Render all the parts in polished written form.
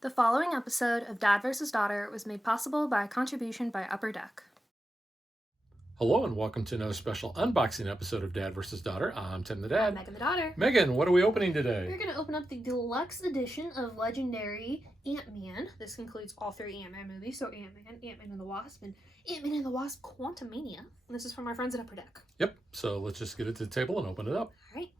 The following episode of Dad vs. Daughter was made possible by a contribution by Upper Deck. Hello and welcome to another special unboxing episode of Dad vs. Daughter. I'm Tim the Dad. I'm Megan the Daughter. Megan, what are we opening today? We're going to open up the deluxe edition of Legendary Ant-Man. This includes all three Ant-Man movies, so Ant-Man, Ant-Man and the Wasp, and Ant-Man and the Wasp Quantumania. And this is from our friends at Upper Deck. Yep, so let's just get it to the table and open it up. All right.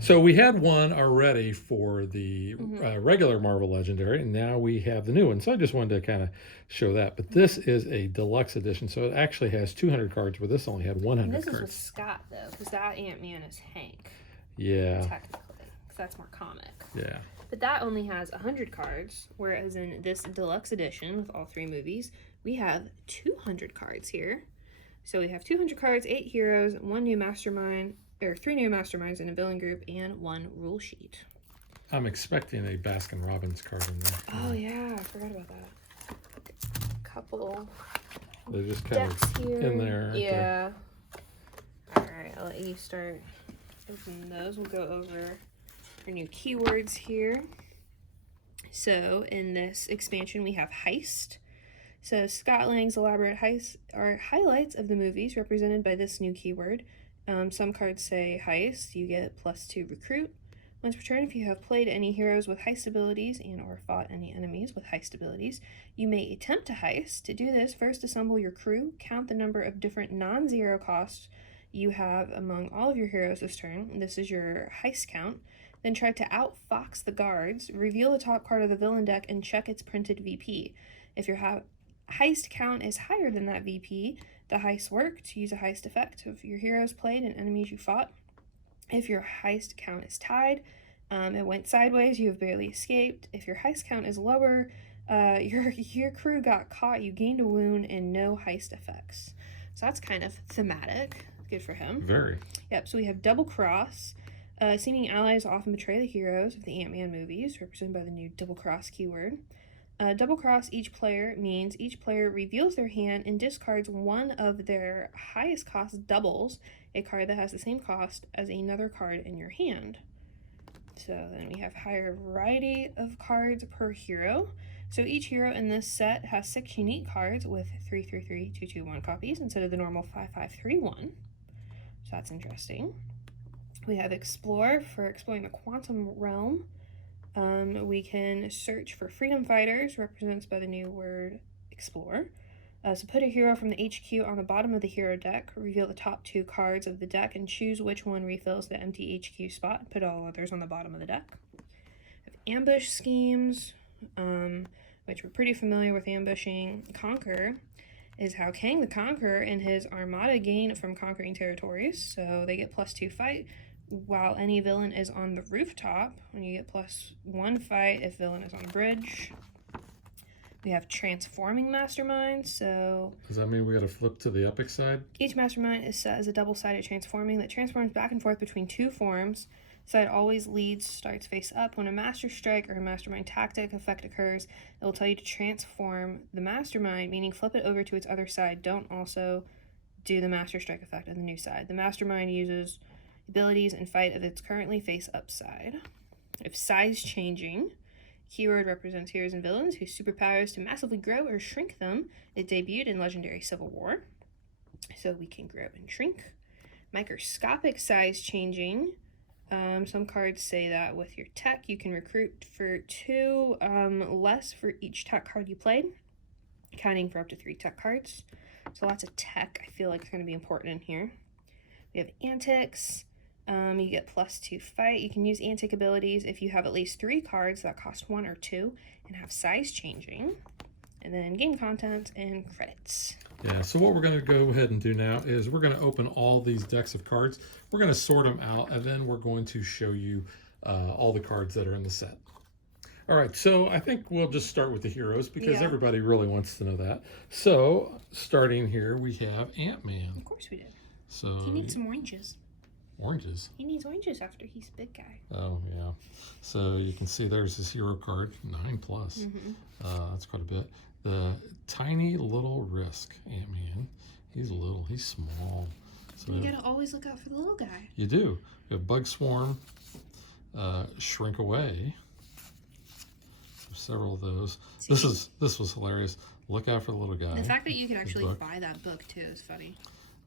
So we had one already for the regular Marvel Legendary, and now we have the new one. So I just wanted to kind of show that. But this is a deluxe edition, so it actually has 200 cards, where this only had 100 cards. This is with Scott, though, because that Ant-Man is Hank. Yeah. Technically, because that's more comic. Yeah. But that only has 100 cards, whereas in this deluxe edition with all three movies, we have 200 cards here. So we have 200 cards, 8 heroes, 1 new mastermind, or 3 new masterminds in a villain group, and 1 rule sheet. I'm expecting a Baskin-Robbins card in there. Oh yeah, I forgot about that. Couple. They're just kind of here. in there. Yeah. Alright, I'll let you start opening those. We'll go over our new keywords here. So in this expansion we have heist. So Scott Lang's elaborate heists are highlights of the movies represented by this new keyword. Some cards say heist, you get +2 recruit. Once per turn, if you have played any heroes with heist abilities and or fought any enemies with heist abilities, you may attempt a heist. To do this, first assemble your crew, count the number of different non-zero costs you have among all of your heroes this turn. This is your heist count. Then try to outfox the guards, reveal the top card of the villain deck, and check its printed VP. If your heist count is higher than that VP, the heist worked. Use a heist effect of your heroes played and enemies you fought. If your heist count is tied, it went sideways, you have barely escaped. If your heist count is lower, your crew got caught, you gained a wound, and no heist effects. So that's kind of thematic. Good for him. Very. Yep, so we have double cross. Seeming allies often betray the heroes of the Ant-Man movies, represented by the new double cross keyword. Double cross each player means each player reveals their hand and discards one of their highest cost doubles, a card that has the same cost as another card in your hand. So then we have higher variety of cards per hero. So each hero in this set has 6 unique cards with 3-3-3-2-2-1 copies instead of the normal 5-5-3-1. So that's interesting. We have Explore for exploring the quantum realm. We can search for freedom fighters, represented by the new word explore. So put a hero from the HQ on the bottom of the hero deck, reveal the top 2 cards of the deck, and choose which one refills the empty HQ spot. Put all others on the bottom of the deck. We have ambush schemes, which we're pretty familiar with ambushing. Conquer is how Kang the Conqueror and his armada gain from conquering territories. So they get +2 fight, while any villain is on the rooftop, when you get +1 fight if villain is on the bridge. We have transforming masterminds, so... Does that mean we got to flip to the epic side? Each mastermind is set as a double-sided transforming that transforms back and forth between 2 forms. Side always leads, starts face up. When a master strike or a mastermind tactic effect occurs, it will tell you to transform the mastermind, meaning flip it over to its other side. Don't also do the master strike effect on the new side. The mastermind uses abilities and fight of its currently face up side. If size changing, keyword represents heroes and villains whose superpowers to massively grow or shrink them. It debuted in Legendary Civil War, so we can grow and shrink. Microscopic size changing. Some cards say that with your tech you can recruit for 2 less for each tech card you played, counting for up to 3 tech cards. So lots of tech I feel like is going to be important in here. We have antics. You get +2 fight. You can use antic abilities if you have at least 3 cards that cost 1 or 2 and have size changing. And then game content and credits. Yeah, so what we're going to go ahead and do now is we're going to open all these decks of cards. We're going to sort them out, and then we're going to show you all the cards that are in the set. All right, so I think we'll just start with the heroes because everybody really wants to know that. So starting here, we have Ant-Man. Of course we did. So he needs some oranges. Oranges. He needs oranges after he's a big guy. Oh, yeah. So you can see there's his hero card, 9+. That's quite a bit. The tiny little Risk Ant-Man. He's little. He's small. So you gotta always look out for the little guy. You do. We have Bug Swarm, Shrink Away. Several of those. See? This was hilarious. Look out for the little guy. The fact that you could actually buy that book too is funny.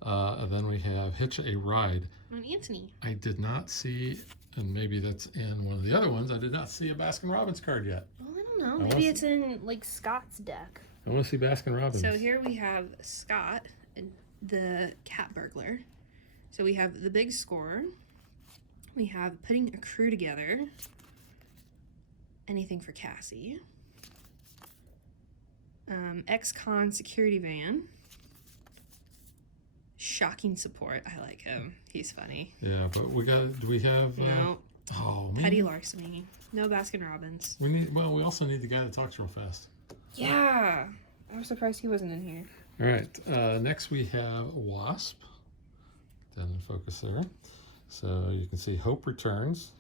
And then we have Hitch a Ride. On Anthony. I did not see, and maybe that's in one of the other ones, I did not see a Baskin-Robbins card yet. Well, I don't know. Maybe it's in like Scott's deck. I want to see Baskin-Robbins. So here we have Scott, the cat burglar. So we have the big score. We have putting a crew together. Anything for Cassie. Ex-con security van. Shocking support. I like him. He's funny. Yeah, but do we have... No. Oh, man. Petty larceny. No Baskin-Robbins. We also need the guy that talks real fast. Yeah. I was surprised he wasn't in here. All right. Next we have Wasp. Down in focus there. So you can see Hope Returns.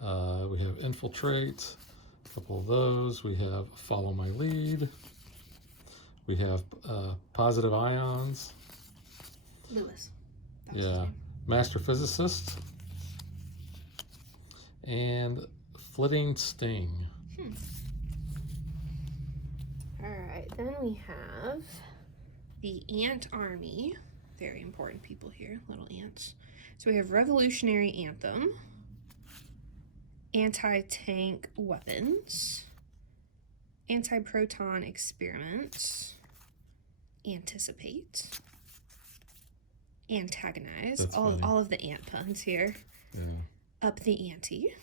We have Infiltrate. A couple of those. We have Follow My Lead. We have Positive Ions. Lewis. Yeah. Master Physicist. And Flitting Sting. Alright, then we have the Ant Army. Very important people here, little ants. So we have Revolutionary Anthem. Anti-tank weapons. Anti-proton experiments. Anticipate. Antagonize. All of the ant puns here. Yeah. Up the ante.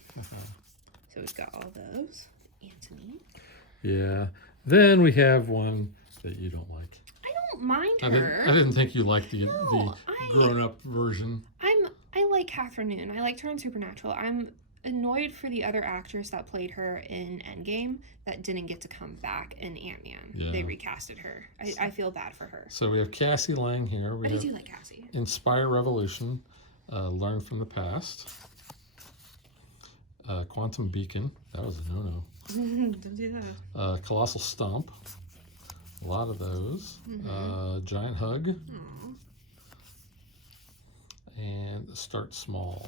So we've got all those. Antony. Yeah. Then we have one that you don't like. I don't mind her. I didn't think you liked the grown-up version. I like Catherine Noon. I liked her in Supernatural. I'm annoyed for the other actress that played her in Endgame that didn't get to come back in Ant-Man. Yeah. They recasted her. I feel bad for her. So we have Cassie Lang here. I do like Cassie. Inspire Revolution, Learn from the Past. Quantum Beacon, that was a no-no. Don't do that. Colossal Stomp, a lot of those. Giant Hug. Aww. And Start Small.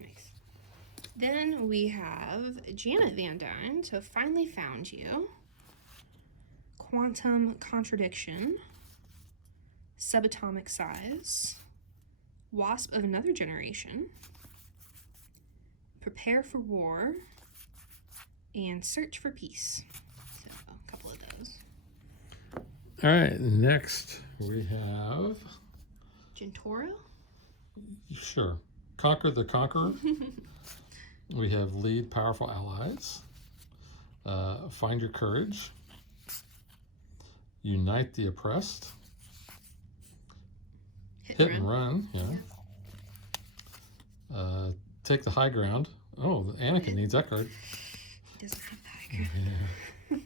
Nice. Then we have Janet Van Dyne, so Finally Found You. Quantum Contradiction. Subatomic Size. Wasp of Another Generation. Prepare for War. And Search for Peace. So a couple of those. All right, next we have... Gentoro? Sure. Conquer the Conqueror. We have Lead Powerful Allies. Find Your Courage. Unite the Oppressed. Hit and Run. Yeah. Take the High Ground. Oh, Anakin needs that card. He doesn't have the high ground. Yeah.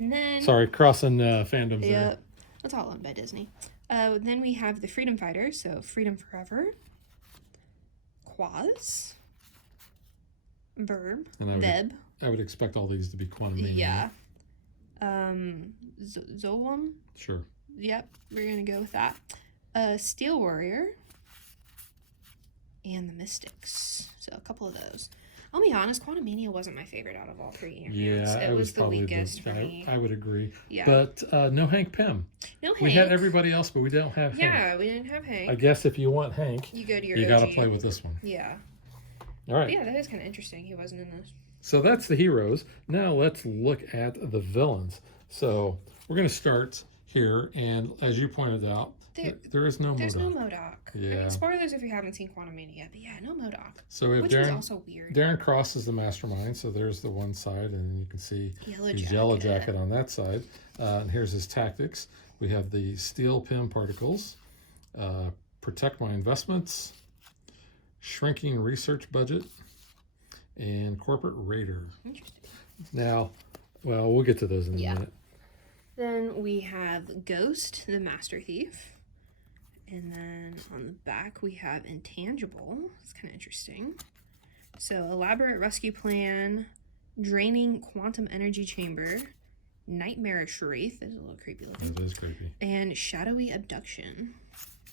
And then... Sorry, crossing fandoms there. Yep. That's all owned by Disney. Then we have the Freedom Fighters, so Freedom Forever. Quaz. Verb. Veb. I would expect all these to be Quantum Mania. Yeah. Zolom. Sure. Yep, we're going to go with that. Steel Warrior. And the Mystics. So a couple of those. I'll be honest, Quantum Mania wasn't my favorite out of all three. Yeah, it was the weakest for me. I would agree. Yeah. But no Hank Pym. No Hank. We had everybody else, but we don't have Hank. Yeah, we didn't have Hank. I guess if you want Hank, you go to your you OG. got to play with this one. Yeah. All right. But yeah, that is kind of interesting. He wasn't in this. So that's the heroes. Now let's look at the villains. So we're going to start here, and as you pointed out, there is no MODOK. There's no MODOK. Yeah. I mean, spoilers if you haven't seen Quantum Mania yet, but yeah, no MODOK. So we have which was also weird. Darren Cross is the mastermind, so there's the one side, and you can see his Yellow Jacket on that side. And here's his tactics. We have the Steel Pym Particles, Protect My Investments, Shrinking Research Budget, and Corporate Raider. Interesting. Now, well, we'll get to those in a minute. Then we have Ghost, the Master Thief. And then on the back, we have Intangible. It's kind of interesting. So, elaborate rescue plan, draining quantum energy chamber, nightmarish wraith. Is a little creepy looking. It is creepy. And shadowy abduction.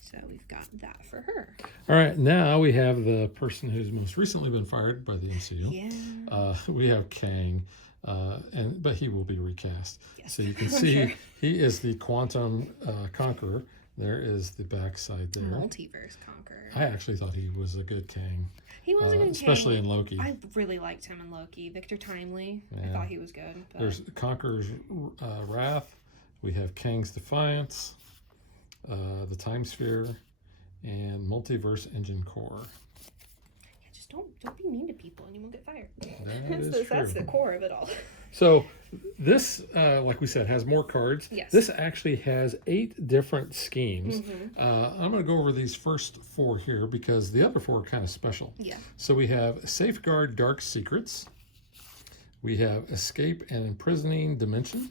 So we've got that for her. All right, now we have the person who's most recently been fired by the MCU. Yeah. We have Kang, but he will be recast. Yes, So you can I'm see sure. he is the Quantum Conqueror. There is the backside there. Multiverse Conqueror. I actually thought he was a good Kang. He was a good especially Kang. in Loki. I really liked him in Loki. Victor Timely. I Yeah. thought he was good. But... There's Conqueror's Wrath. We have Kang's Defiance, the Time Sphere, and Multiverse Engine Core. Yeah, just don't be mean to people and you won't get fired. That That's the core of it all. So this, like we said, has more cards. Yes. This actually has 8 different schemes. Mm-hmm. I'm going to go over these first 4 here because the other 4 are kind of special. Yeah. So we have Safeguard Dark Secrets. We have Escape and Imprisoning Dimension.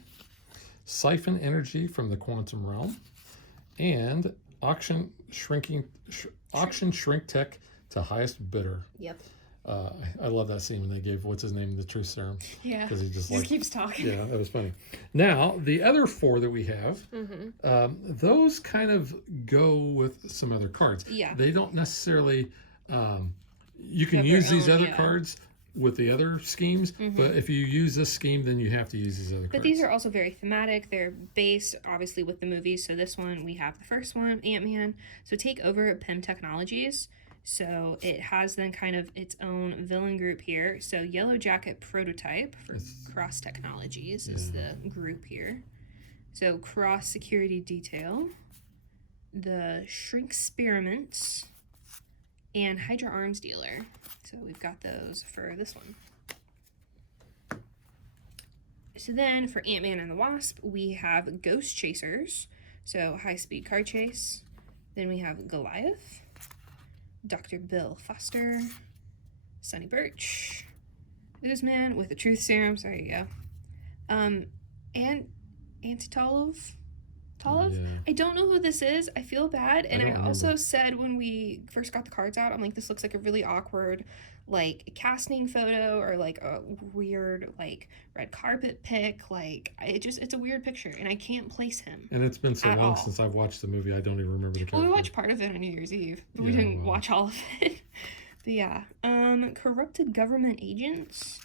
Siphon Energy from the Quantum Realm. And Auction Shrink Tech to Highest Bidder. Yep. I love that scene when they gave what's his name the truth serum. Yeah. Because he just keeps talking. Yeah, that was funny. Now the other 4 that we have, those kind of go with some other cards. Yeah. They don't necessarily. You can Have use their these own, other yeah. cards with the other schemes, but if you use this scheme, then you have to use these other cards. But these are also very thematic. They're based, obviously, with the movies. So this one, we have the first one, Ant-Man. So take over PIM Technologies. So it has then kind of its own villain group here. So Yellow Jacket Prototype for Cross Technologies is the group here. So Cross Security Detail, the Shrink Experiments, and Hydra Arms Dealer. So we've got those for this one. So then for Ant-Man and the Wasp, we have Ghost Chasers. So High Speed Car Chase. Then we have Goliath, Dr. Bill Foster, Sonny Birch, Oozman with the Truth Serum. There you go. And Antitolov. Yeah. I don't know who this is. I feel bad. And I don't also remember. said when we first got the cards out, I'm like, this looks like a really awkward, like, casting photo or, like, a weird, like, red carpet pic. Like, it's a weird picture, and I can't place him. And it's been so At long all. since I've watched the movie, I don't even remember the character. Well, we watched part of it on New Year's Eve, but we Yeah, didn't well. watch all of it. But yeah, corrupted government agents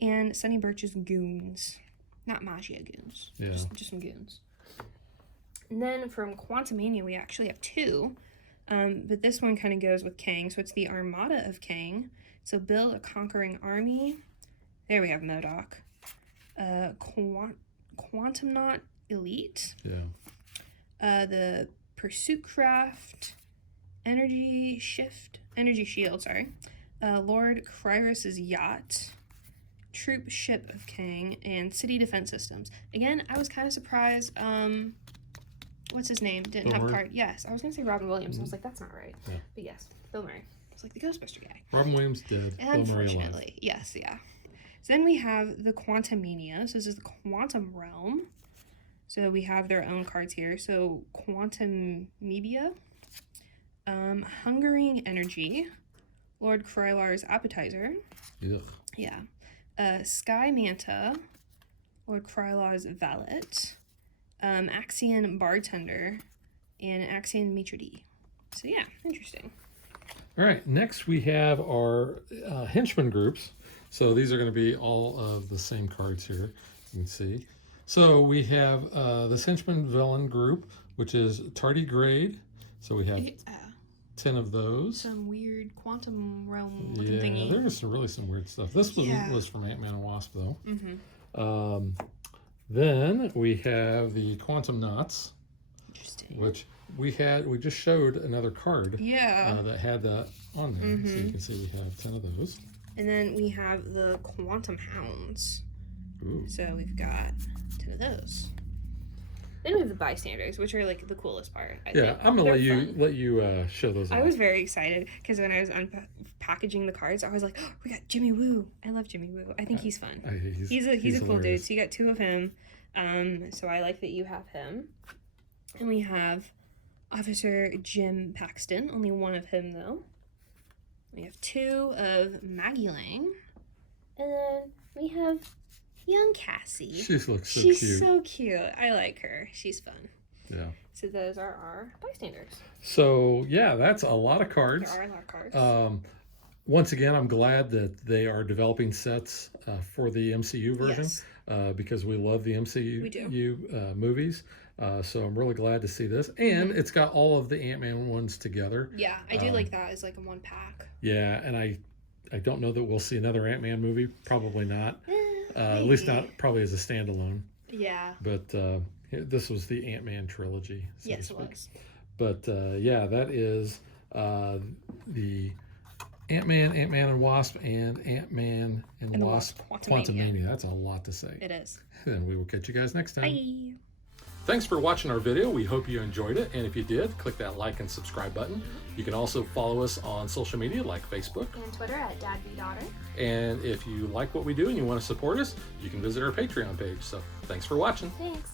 and Sonny Birch's goons. Not Magia goons. Yeah. Just some goons. And then from Quantumania, we actually have 2. But this one kind of goes with Kang. So it's the Armada of Kang. So build a conquering army. There we have MODOK. Quantum Knot Elite. Yeah. The Pursuit Craft. Energy Shield, Lord Kryrus' Yacht. Troop Ship of Kang. And City Defense Systems. Again, I was kind of surprised. What's his name? Didn't Bill have a Murray? card. Yes, I was going to say Robin Williams. I was like, that's not right. Yeah. But yes, Bill Murray. It's like the Ghostbuster guy. Robin Williams dead. Bill Murray alive. Unfortunately, yes, yeah. So then we have the Quantumania. So this is the Quantum Realm. So we have their own cards here. So Quantum Mebia, Hungering Energy, Lord Krylar's Appetizer. Ugh. Yeah. Sky Manta, Lord Krylar's Valet, Axion Bartender, and Axion Maitre d'. So yeah, interesting. All right, next we have our henchman groups. So these are going to be all of the same cards here, you can see. So we have this henchman villain group, which is Tardigrade. So we have 10 of those. Some weird quantum realm looking Yeah, thingy. there is really some weird stuff. This was from Ant-Man and Wasp, though. Mm-hmm. Then we have the Quantum Knots, Interesting. which we just showed another card Yeah. that had that on there. So you Mhm. can see we have 10 of those. And then we have the Quantum Hounds. Ooh. So we've got 10 of those. Then we have the bystanders, which are like the coolest part. I Yeah, think. I'm gonna They're let you fun. show those. I off. was very excited because when I was packaging the cards, I was like, oh, we got Jimmy Woo. I love Jimmy Woo. I think he's fun. He's a cool dude. hilarious. So you got 2 of him. So I like that you have him. And we have Officer Jim Paxton, only one of him though. We have 2 of Maggie Lang. And then we have young Cassie. She looks so She's cute. so cute. I like her. She's fun. Yeah. So those are our bystanders. So yeah, that's a lot of cards. There are a lot of cards. Once again, I'm glad that they are developing sets for the MCU version Yes. because we love the MCU We do. Movies. So I'm really glad to see this. And it's got all of the Ant-Man ones together. Yeah, I do like that as like a 1 pack. Yeah, and I don't know that we'll see another Ant-Man movie. Probably not. At least not probably as a standalone. Yeah. But this was the Ant-Man trilogy. So Yes, to it speak. was. But yeah, that is the Ant-Man, Ant-Man and Wasp, and Ant-Man and Wasp Quantumania. That's a lot to say. It is. And we will catch you guys next time. Bye. Thanks for watching our video. We hope you enjoyed it. And if you did, click that like and subscribe button. You can also follow us on social media like Facebook. And Twitter at DadBeDaughter. And if you like what we do and you want to support us, you can visit our Patreon page. So thanks for watching. Thanks.